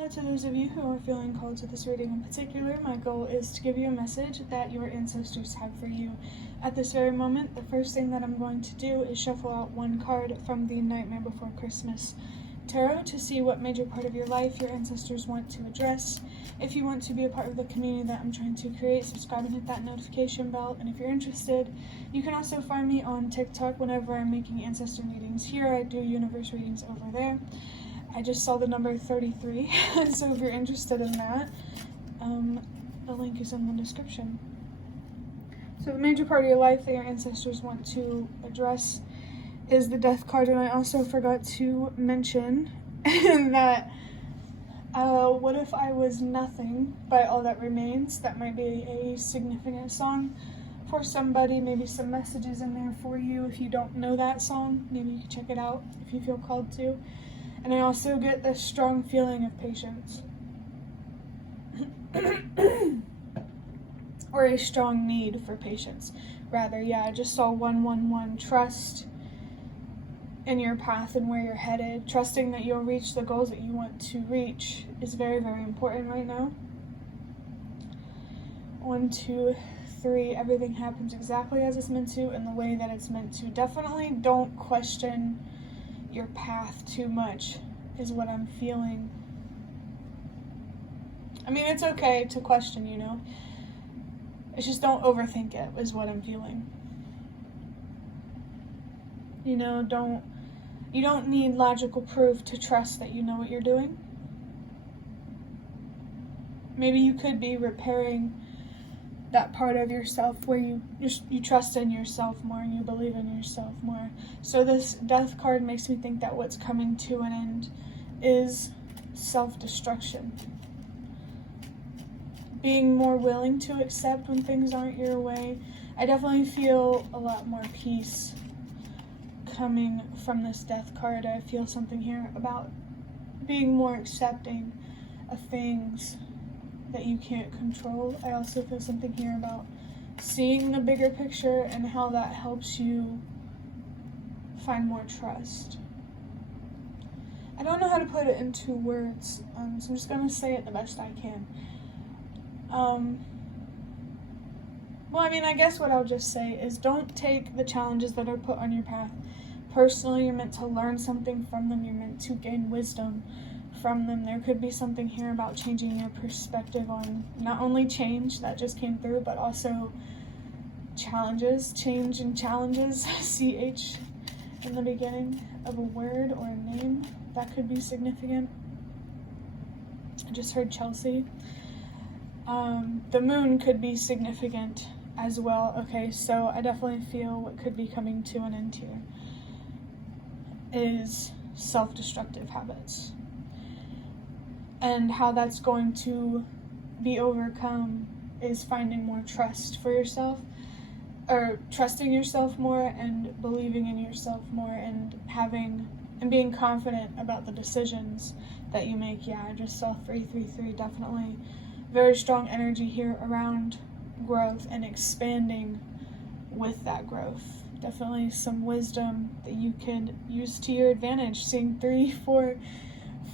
Hello to those of you who are feeling called to this reading in particular. My goal is to give you a message that your ancestors have for you. At this very moment, the first thing that I'm going to do is shuffle out one card from the Nightmare Before Christmas Tarot to see what major part of your life your ancestors want to address. If you want to be a part of the community that I'm trying to create, subscribe and hit that notification bell. And if you're interested, you can also find me on TikTok whenever I'm making ancestor readings here. I do universe readings over there. I just saw the number 33, so if you're interested in that, the link is in the description. So the major part of your life that your ancestors want to address is the Death card, and I also forgot to mention that What If I Was Nothing by All That Remains. That might be a significant song for somebody, maybe some messages in there for you. If you don't know that song, maybe you can check it out if you feel called to. And I also get this strong feeling of patience. Or a strong need for patience. Rather, yeah, I just saw 111. Trust in your path and where you're headed. Trusting that you'll reach the goals that you want to reach is very, very important right now. 1, 2, 3. Everything happens exactly as it's meant to and the way that it's meant to. Definitely don't question your path too much is what I'm feeling. I mean, it's okay to question, you know. It's just don't overthink it is what I'm feeling. You know, you don't need logical proof to trust that you know what you're doing. Maybe you could be repairing that part of yourself where you trust in yourself more and you believe in yourself more. So this Death card makes me think that what's coming to an end is self-destruction. Being more willing to accept when things aren't your way. I definitely feel a lot more peace coming from this Death card. I feel something here about being more accepting of things that you can't control. I also feel something here about seeing the bigger picture and how that helps you find more trust. I don't know how to put it into words, so I'm just going to say it the best I can. Well, I mean, I guess what I'll just say is don't take the challenges that are put on your path personally. You're meant to learn something from them. You're meant to gain wisdom from them. There could be something here about changing your perspective on not only change that just came through, but also challenges, change and challenges, CH in the beginning of a word or a name. That could be significant. I just heard Chelsea. The moon could be significant as well. Okay, so I definitely feel what could be coming to an end here is self-destructive habits. And how that's going to be overcome is finding more trust for yourself, or trusting yourself more and believing in yourself more and being confident about the decisions that you make. Yeah, I just saw 333, definitely very strong energy here around growth and expanding with that growth. Definitely some wisdom that you could use to your advantage. Seeing 3, 4,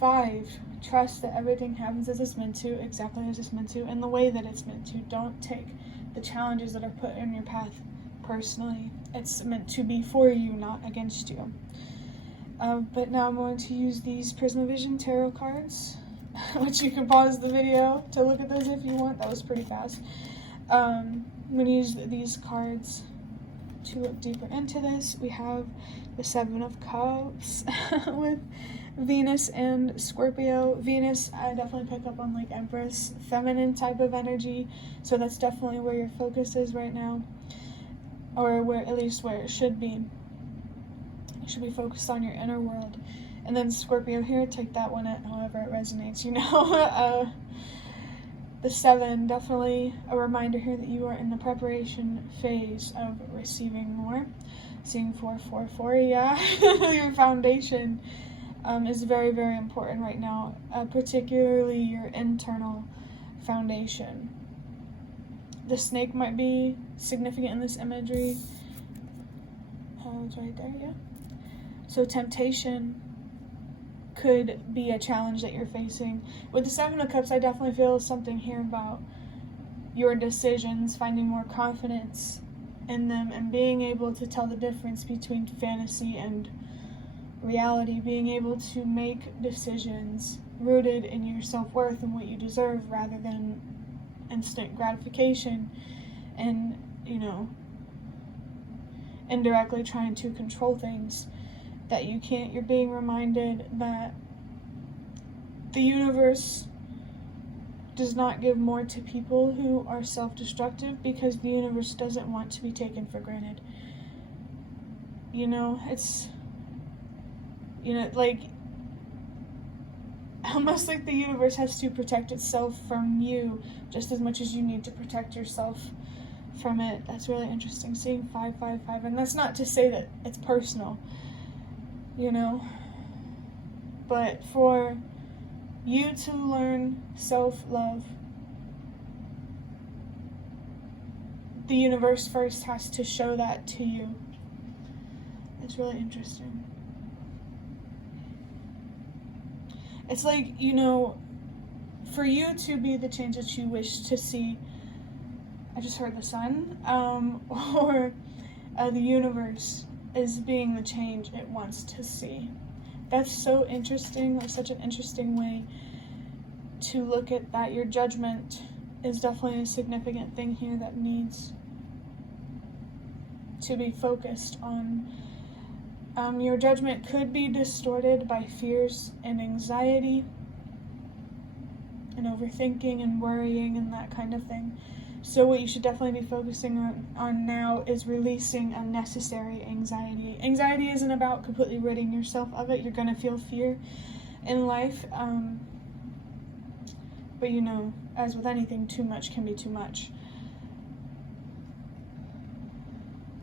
5. Trust that everything happens as it's meant to, exactly as it's meant to, and the way that it's meant to. Don't take the challenges that are put in your path personally. It's meant to be for you, not against you. But now I'm going to use these Prismavision tarot cards, which you can pause the video to look at those if you want. That was pretty fast. I'm going to use these cards to look deeper into this. We have the 7 of Cups with Venus and Scorpio. Venus, I definitely pick up on like Empress, feminine type of energy. So that's definitely where your focus is right now. Or at least where it should be. You should be focused on your inner world. And then Scorpio here, take that one at however it resonates, you know. The 7, definitely a reminder here that you are in the preparation phase of receiving more. Seeing 444, yeah. Your foundation is very, very important right now, particularly your internal foundation. The snake might be significant in this imagery. It's right there, yeah. So temptation could be a challenge that you're facing. With the Seven of Cups, I definitely feel something here about your decisions, finding more confidence in them, and being able to tell the difference between fantasy and reality, being able to make decisions rooted in your self-worth and what you deserve rather than instant gratification and, indirectly trying to control things that you can't. You're being reminded that the universe does not give more to people who are self-destructive because the universe doesn't want to be taken for granted. It's, like, almost like the universe has to protect itself from you just as much as you need to protect yourself from it. That's really interesting, seeing 555, and that's not to say that it's personal, but for you to learn self-love, the universe first has to show that to you. It's really interesting. It's like, for you to be the change that you wish to see, I just heard the sun, or the universe is being the change it wants to see. That's so interesting. That's such an interesting way to look at that. Your judgment is definitely a significant thing here that needs to be focused on. Your judgment could be distorted by fears and anxiety and overthinking and worrying and that kind of thing. So what you should definitely be focusing on now is releasing unnecessary anxiety. Anxiety isn't about completely ridding yourself of it. You're going to feel fear in life. But as with anything, too much can be too much.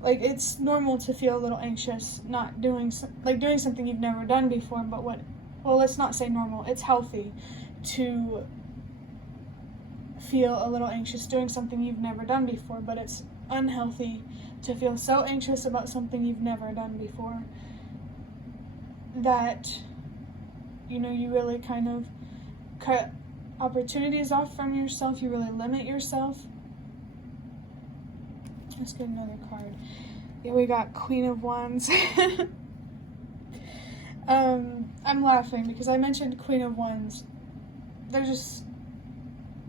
Like, it's normal to feel a little anxious, doing something you've never done before, but let's not say normal. It's healthy to feel a little anxious doing something you've never done before, but it's unhealthy to feel so anxious about something you've never done before that, you really kind of cut opportunities off from yourself. You really limit yourself. Let's get another card. Yeah, we got Queen of Wands. I'm laughing because I mentioned Queen of Wands.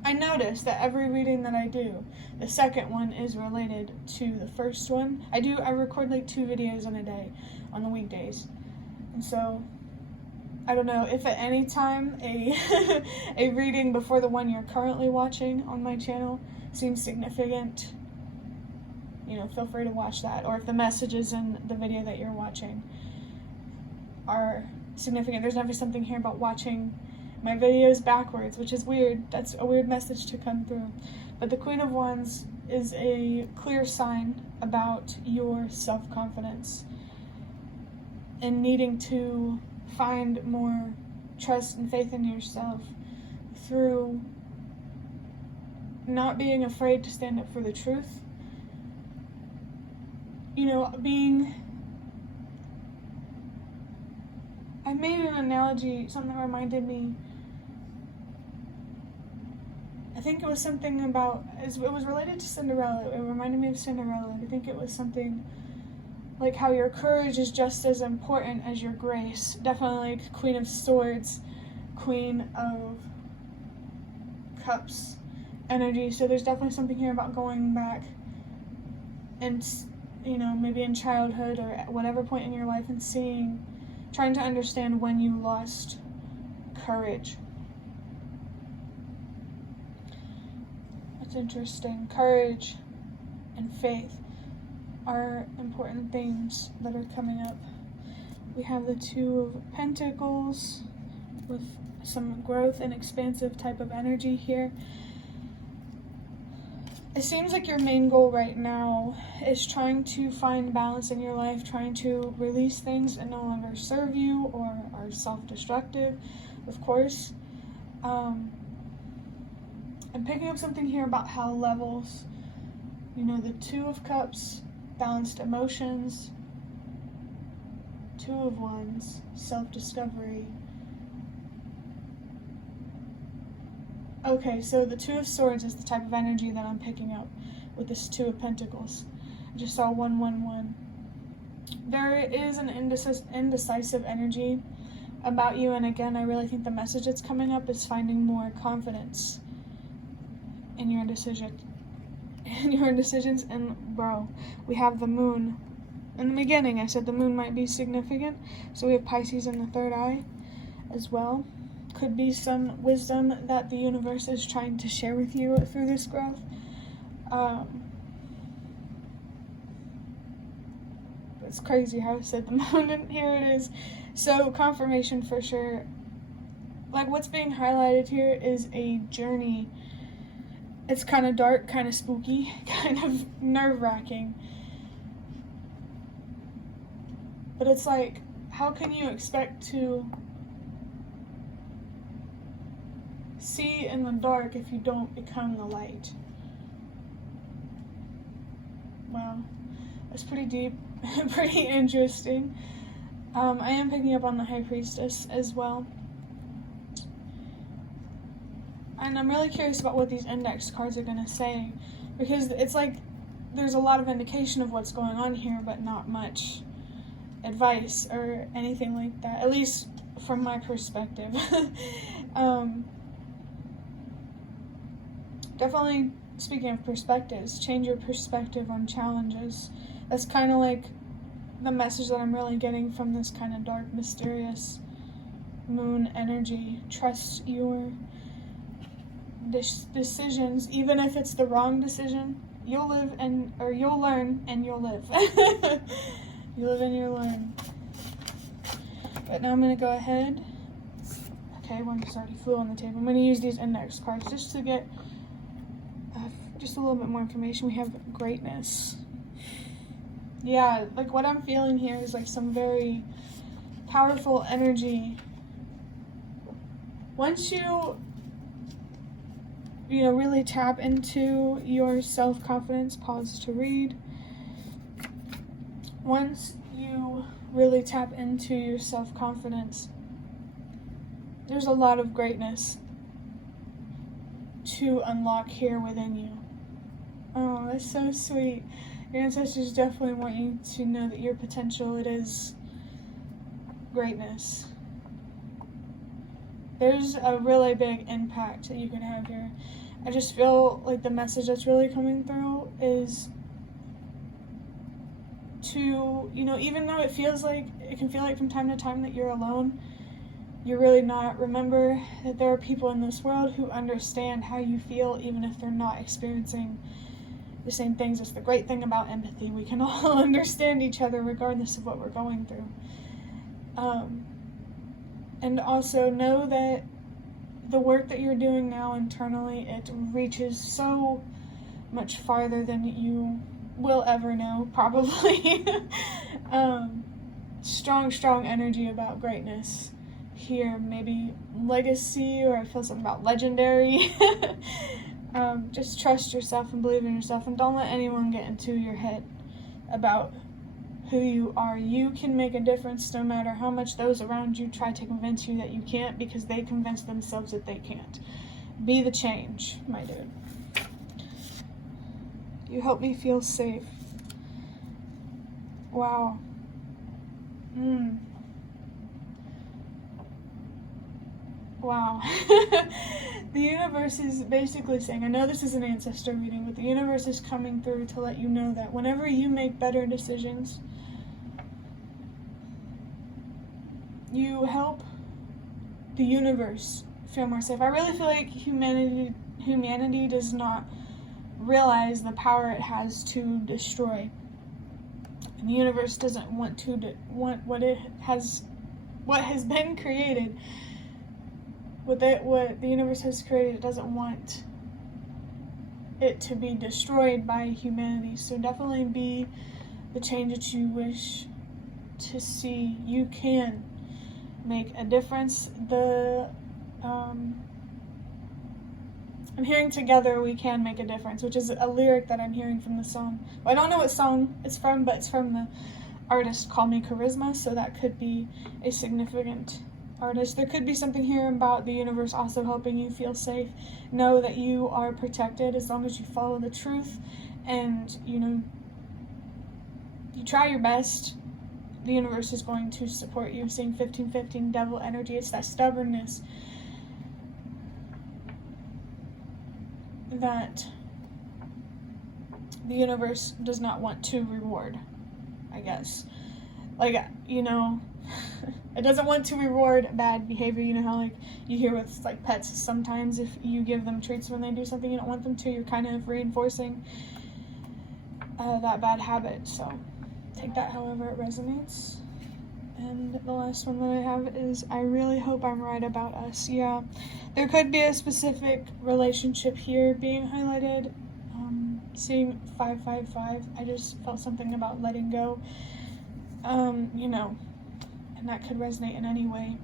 I noticed that every reading that I do, the second one is related to the first one. I record like 2 videos in a day on the weekdays. And so, I don't know if at any time a reading before the one you're currently watching on my channel seems significant, feel free to watch that. Or if the messages in the video that you're watching are significant. There's definitely something here about watching my videos backwards, which is weird. That's a weird message to come through. But the Queen of Wands is a clear sign about your self-confidence and needing to find more trust and faith in yourself through not being afraid to stand up for the truth. I made an analogy, something that reminded me. I think it was something about, it was related to Cinderella. It reminded me of Cinderella. I think it was something like how your courage is just as important as your grace. Definitely like Queen of Swords, Queen of Cups energy. So there's definitely something here about going back and, maybe in childhood or at whatever point in your life and trying to understand when you lost courage. That's interesting. Courage and faith are important themes that are coming up. We have the Two of Pentacles with some growth and expansive type of energy here. It seems like your main goal right now is trying to find balance in your life, trying to release things that no longer serve you or are self-destructive, of course. I'm picking up something here about how levels, the Two of Cups, balanced emotions, Two of Wands, self-discovery, Okay, so the Two of Swords is the type of energy that I'm picking up with this Two of Pentacles. I just saw 111. There is an indecisive energy about you, and again, I really think the message that's coming up is finding more confidence in your decisions. And bro, we have the moon. In the beginning, I said the moon might be significant, so we have Pisces in the third eye as well. Could be some wisdom that the universe is trying to share with you through this growth. It's crazy how I said the moon, and here it is. So confirmation for sure. Like, what's being highlighted here is a journey. It's kind of dark, kind of spooky, kind of nerve-wracking. But it's like, how can you expect to see in the dark if you don't become the light? Wow, that's pretty deep, pretty interesting. I am picking up on the High Priestess as well. And I'm really curious about what these index cards are going to say, because it's like there's a lot of indication of what's going on here, but not much advice or anything like that, at least from my perspective. Definitely, speaking of perspectives, change your perspective on challenges. That's kind of like the message that I'm really getting from this kind of dark, mysterious moon energy. Trust your decisions, even if it's the wrong decision. You'll learn and you'll live. You live and you learn. But now I'm going to go ahead. Okay, one just already flew on the table. I'm going to use these index cards just to get just a little bit more information. We have greatness. Yeah, like what I'm feeling here is like some very powerful energy. Once you really tap into your self-confidence, pause to read. Once you really tap into your self-confidence, there's a lot of greatness to unlock here within you. Oh, that's so sweet. Your ancestors definitely want you to know that your potential, it is greatness. There's a really big impact that you can have here. I just feel like the message that's really coming through is to, even though it can feel like from time to time that you're alone, you're really not. Remember that there are people in this world who understand how you feel, even if they're not experiencing the same things. It's the great thing about empathy. We can all understand each other regardless of what we're going through. And also know that the work that you're doing now internally, it reaches so much farther than you will ever know, probably. Strong energy about greatness here. Maybe legacy, or I feel something about legendary. Just trust yourself and believe in yourself, and don't let anyone get into your head about who you are. You can make a difference no matter how much those around you try to convince you that you can't, because they convince themselves that they can't. Be the change, my dude. You help me feel safe. Wow. Wow. The universe is basically saying, I know this is an ancestor reading, but the universe is coming through to let you know that whenever you make better decisions, you help the universe feel more safe. I really feel like humanity does not realize the power it has to destroy. And the universe doesn't want what has been created. What the universe has created, it doesn't want it to be destroyed by humanity. So definitely be the change that you wish to see. You can make a difference. I'm hearing together we can make a difference, which is a lyric that I'm hearing from the song. Well, I don't know what song it's from, but it's from the artist Call Me Charisma, so that could be a significant artist. There could be something here about the universe also helping you feel safe. Know that you are protected as long as you follow the truth and, you try your best. The universe is going to support you. Seeing 1515 devil energy, it's that stubbornness that the universe does not want to reward, I guess. Like, it doesn't want to reward bad behavior. You know how, like, you hear with, like, pets, sometimes if you give them treats when they do something you don't want them to, you're kind of reinforcing that bad habit. So take that however it resonates. And the last one that I have is, I really hope I'm right about us. Yeah, there could be a specific relationship here being highlighted. Seeing 555, I just felt something about letting go. And that could resonate in any way.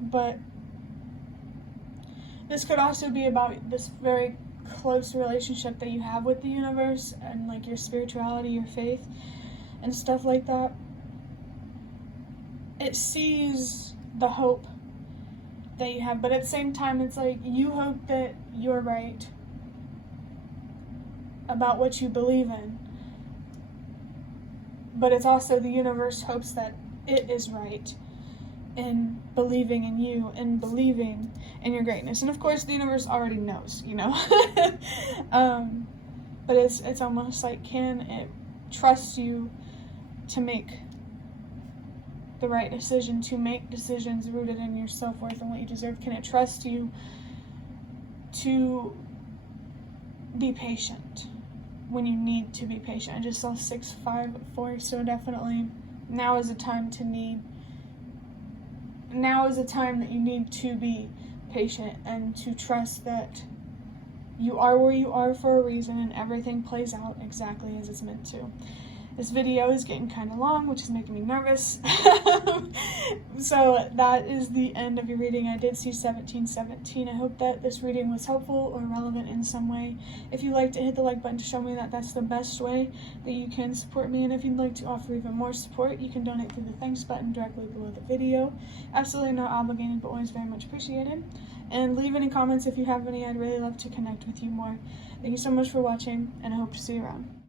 But this could also be about this very close relationship that you have with the universe and, like, your spirituality, your faith, and stuff like that. It sees the hope that you have, but at the same time, it's like you hope that you're right about what you believe in, but it's also the universe hopes that it is right in believing in you and believing in your greatness. And of course the universe already knows, but it's almost like, can it trust you to make the right decision, to make decisions rooted in your self-worth and what you deserve? Can it trust you to be patient when you need to be patient? I just saw 654, so definitely now is a time that you need to be patient and to trust that you are where you are for a reason and everything plays out exactly as it's meant to. This video is getting kind of long, which is making me nervous. So that is the end of your reading. I did see 1717. I hope that this reading was helpful or relevant in some way. If you liked it, hit the like button to show me that that's the best way that you can support me. And if you'd like to offer even more support, you can donate through the thanks button directly below the video. Absolutely not obligated, but always very much appreciated. And leave any comments if you have any. I'd really love to connect with you more. Thank you so much for watching, and I hope to see you around.